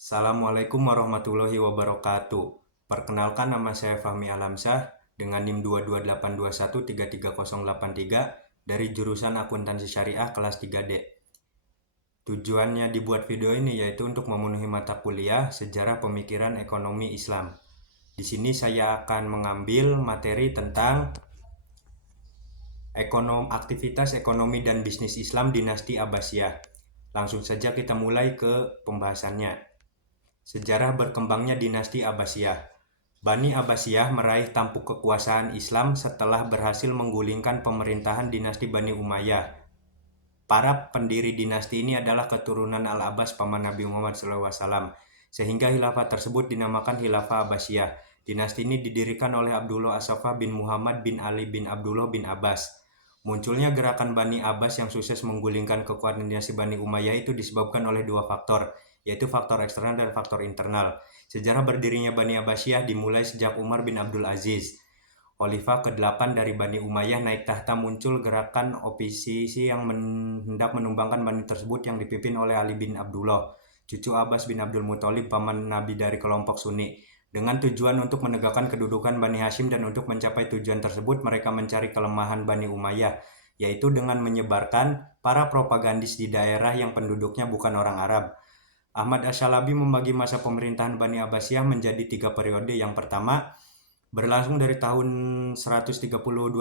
Assalamualaikum warahmatullahi wabarakatuh. Perkenalkan, nama saya Fahmi Alamsyah dengan NIM 22821333083 dari jurusan Akuntansi Syariah kelas 3D. Tujuannya dibuat video ini yaitu untuk memenuhi mata kuliah Sejarah Pemikiran Ekonomi Islam. Di sini saya akan mengambil materi tentang aktivitas ekonomi dan bisnis Islam dinasti Abbasiyah. Langsung saja kita mulai ke pembahasannya. Sejarah berkembangnya dinasti Abbasiyah. Bani Abbasiyah meraih tampuk kekuasaan Islam setelah berhasil menggulingkan pemerintahan dinasti Bani Umayyah. Para pendiri dinasti ini adalah keturunan Al-Abbas paman Nabi Muhammad SAW, sehingga khilafah tersebut dinamakan Khilafah Abbasiyah. Dinasti ini didirikan oleh Abdullah As-Saffah bin Muhammad bin Ali bin Abdullah bin Abbas. Munculnya gerakan Bani Abbas yang sukses menggulingkan kekuatan dinasti Bani Umayyah itu disebabkan oleh dua faktor, yaitu faktor eksternal dan faktor internal. Sejarah berdirinya Bani Abbasiyah dimulai sejak Umar bin Abdul Aziz, Khalifah ke-8 dari Bani Umayyah, naik tahta. Muncul gerakan oposisi yang hendak menumbangkan Bani tersebut yang dipimpin oleh Ali bin Abdullah, cucu Abbas bin Abdul Muthalib, paman Nabi dari kelompok Sunni. Dengan tujuan untuk menegakkan kedudukan Bani Hashim dan untuk mencapai tujuan tersebut, mereka mencari kelemahan Bani Umayyah, yaitu dengan menyebarkan para propagandis di daerah yang penduduknya bukan orang Arab. Ahmad Asy-Syalabi membagi masa pemerintahan Bani Abbasiyah menjadi 3 periode. Yang pertama, berlangsung dari tahun 132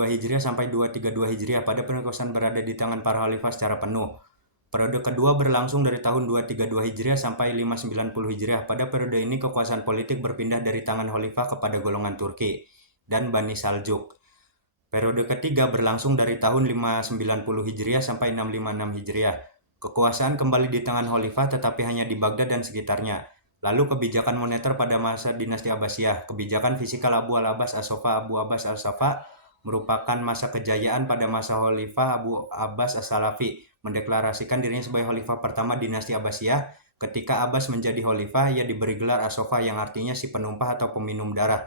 Hijriah sampai 232 Hijriah, pada kekuasaan berada di tangan para khalifah secara penuh. Periode kedua berlangsung dari tahun 232 Hijriah sampai 590 Hijriah. Pada periode ini kekuasaan politik berpindah dari tangan khalifah kepada golongan Turki dan Bani Saljuk. Periode ketiga berlangsung dari tahun 590 Hijriah sampai 656 Hijriah. Kekuasaan kembali di tangan khalifah tetapi hanya di Baghdad dan sekitarnya. Lalu kebijakan moneter pada masa dinasti Abbasiyah. Kebijakan fiskal Abu al-Abbas as-Saffah Abu Abbas as-Saffah merupakan masa kejayaan pada masa khalifah Abu Abbas as-Salafi, mendeklarasikan dirinya sebagai khalifah pertama dinasti Abbasiyah. Ketika Abbas menjadi khalifah, ia diberi gelar as-Saffah yang artinya si penumpah atau peminum darah.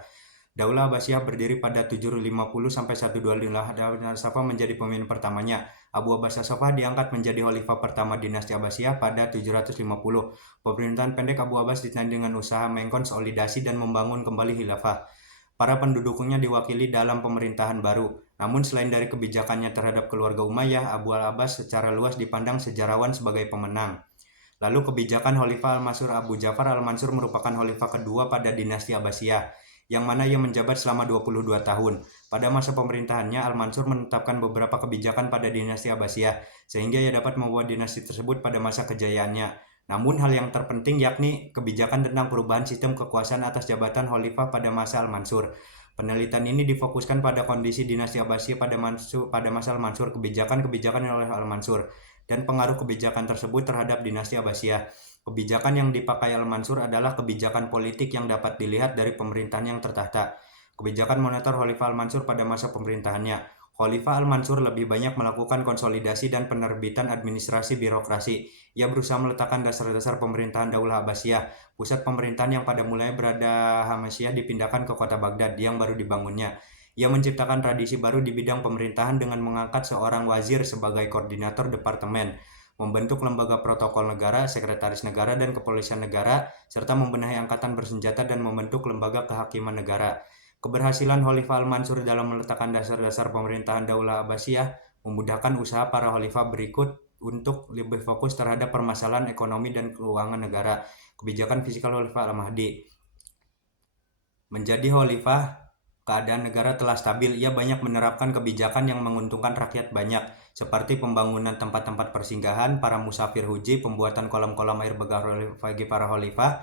Daulah Abbasiyah berdiri pada 750 sampai 125. Daulah As-Saffah menjadi pemimpin pertamanya. Abu Abbas As-Saffah diangkat menjadi khalifah pertama dinasti Abbasiyah pada 750. Pemerintahan pendek Abu Abbas ditandai dengan usaha mengkonsolidasi dan membangun kembali khilafah. Para penduduknya diwakili dalam pemerintahan baru. Namun selain dari kebijakannya terhadap keluarga Umayyah, Abu al-Abbas secara luas dipandang sejarawan sebagai pemenang. Lalu kebijakan Khalifah Al-Mansur. Abu Ja'far Al-Mansur merupakan khalifah kedua pada dinasti Abbasiyah, yang mana ia menjabat selama 22 tahun. Pada masa pemerintahannya, Al-Mansur menetapkan beberapa kebijakan pada dinasti Abbasiyah, sehingga ia dapat membawa dinasti tersebut pada masa kejayaannya. Namun hal yang terpenting yakni kebijakan tentang perubahan sistem kekuasaan atas jabatan khalifah pada masa Al-Mansur. Penelitian ini difokuskan pada kondisi dinasti Abbasiyah pada masa Al-Mansur, kebijakan-kebijakan oleh Al-Mansur, dan pengaruh kebijakan tersebut terhadap dinasti Abbasiyah. Kebijakan yang dipakai Al-Mansur adalah kebijakan politik yang dapat dilihat dari pemerintahan yang tertata. Kebijakan moneter Khalifah Al-Mansur pada masa pemerintahannya. Khalifah Al-Mansur lebih banyak melakukan konsolidasi dan penerbitan administrasi birokrasi. Ia berusaha meletakkan dasar-dasar pemerintahan Daulah Abbasiyah. Pusat pemerintahan yang pada mulanya berada Hamasiyah dipindahkan ke kota Baghdad yang baru dibangunnya. Ia menciptakan tradisi baru di bidang pemerintahan dengan mengangkat seorang wazir sebagai koordinator departemen, membentuk lembaga protokol negara, sekretaris negara, dan kepolisian negara, serta membenahi angkatan bersenjata dan membentuk lembaga kehakiman negara. Keberhasilan Khalifah Al-Mansur dalam meletakkan dasar-dasar pemerintahan Daulah Abbasiyah memudahkan usaha para khalifah berikut untuk lebih fokus terhadap permasalahan ekonomi dan keuangan negara. Kebijakan fiskal Khalifah Al-Mahdi. Menjadi khalifah, keadaan negara telah stabil. Ia banyak menerapkan kebijakan yang menguntungkan rakyat banyak, seperti pembangunan tempat-tempat persinggahan para musafir haji, pembuatan kolam-kolam air bagi para khalifah,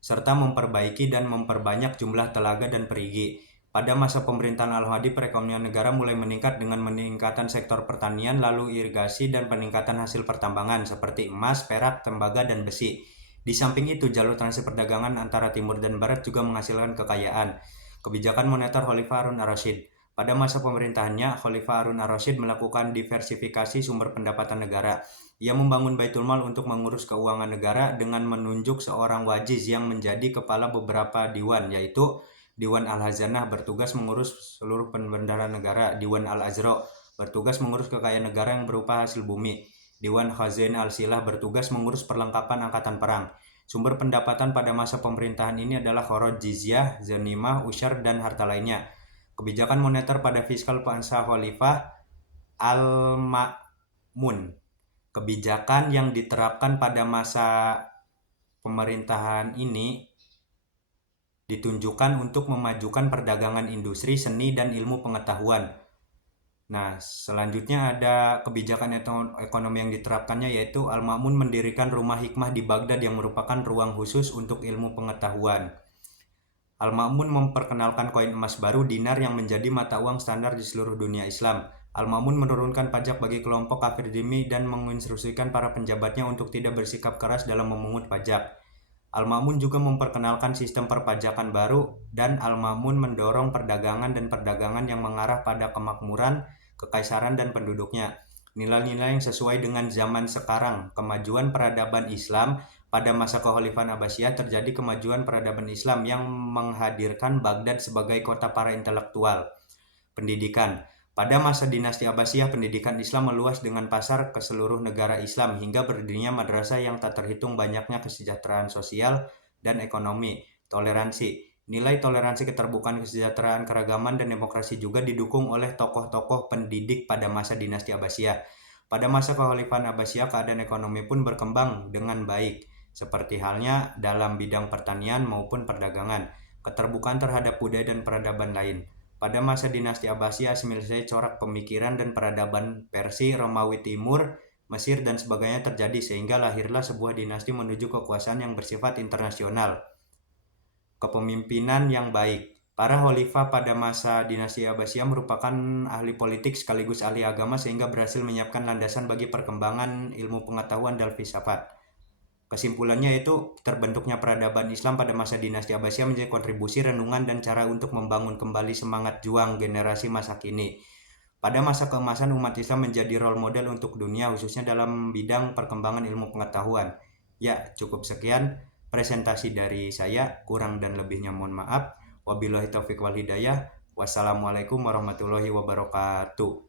serta memperbaiki dan memperbanyak jumlah telaga dan perigi. Pada masa pemerintahan Al-Hadi, perekonomian negara mulai meningkat dengan meningkatan sektor pertanian, lalu irigasi, dan peningkatan hasil pertambangan seperti emas, perak, tembaga, dan besi. Di samping itu, jalur transit perdagangan antara timur dan barat juga menghasilkan kekayaan. Kebijakan moneter Khalifah Harun ar-Rasyid. Pada masa pemerintahannya, Khalifah Harun ar-Rasyid melakukan diversifikasi sumber pendapatan negara. Ia membangun Baitul Mal untuk mengurus keuangan negara dengan menunjuk seorang wajiz yang menjadi kepala beberapa diwan, yaitu Diwan Al-Hazanah bertugas mengurus seluruh pembenaran negara, Diwan Al-Azra bertugas mengurus kekayaan negara yang berupa hasil bumi, Diwan Khazain Al-Silah bertugas mengurus perlengkapan angkatan perang, Sumber pendapatan pada masa pemerintahan ini adalah kharaj jizyah, ghanimah, usyar, dan harta lainnya. Kebijakan moneter pada fiskal masa Khalifah Al-Ma'mun. Kebijakan yang diterapkan pada masa pemerintahan ini ditunjukkan untuk memajukan perdagangan industri, seni, dan ilmu pengetahuan. Nah, selanjutnya ada kebijakan ekonomi yang diterapkannya, yaitu Al-Ma'mun mendirikan rumah hikmah di Baghdad yang merupakan ruang khusus untuk ilmu pengetahuan. Al-Ma'mun memperkenalkan koin emas baru dinar yang menjadi mata uang standar di seluruh dunia Islam. Al-Ma'mun menurunkan pajak bagi kelompok kafir dhimmi dan menginstruksikan para penjabatnya untuk tidak bersikap keras dalam memungut pajak. Al-Ma'mun juga memperkenalkan sistem perpajakan baru, dan Al-Ma'mun mendorong perdagangan dan perdagangan yang mengarah pada kemakmuran, kekaisaran, dan penduduknya. Nilai-nilai yang sesuai dengan zaman sekarang. Kemajuan peradaban Islam. Pada masa Kekhalifahan Abbasiyah terjadi kemajuan peradaban Islam yang menghadirkan Baghdad sebagai kota para intelektual. Pendidikan. Pada masa dinasti Abbasiyah, pendidikan Islam meluas dengan pasar ke seluruh negara Islam hingga berdirinya madrasah yang tak terhitung banyaknya kesejahteraan sosial dan ekonomi. Toleransi. Nilai toleransi, keterbukaan, kesejahteraan, keragaman, dan demokrasi juga didukung oleh tokoh-tokoh pendidik pada masa dinasti Abbasiyah. Pada masa Kekhalifahan Abbasiyah, keadaan ekonomi pun berkembang dengan baik, seperti halnya dalam bidang pertanian maupun perdagangan. Keterbukaan terhadap budaya dan peradaban lain. Pada masa dinasti Abbasiyah, asimilisasi corak pemikiran dan peradaban Persia, Romawi Timur, Mesir, dan sebagainya terjadi, sehingga lahirlah sebuah dinasti menuju kekuasaan yang bersifat internasional. Kepemimpinan yang baik. Para khalifah pada masa dinasti Abbasiyah merupakan ahli politik sekaligus ahli agama sehingga berhasil menyiapkan landasan bagi perkembangan ilmu pengetahuan dan filsafat. Kesimpulannya itu terbentuknya peradaban Islam pada masa dinasti Abbasiyah menjadi kontribusi renungan dan cara untuk membangun kembali semangat juang generasi masa kini. Pada masa keemasan, umat Islam menjadi role model untuk dunia, khususnya dalam bidang perkembangan ilmu pengetahuan. Ya, cukup sekian presentasi dari saya, kurang dan lebihnya mohon maaf. Wabillahi taufiq wal hidayah. Wassalamualaikum warahmatullahi wabarakatuh.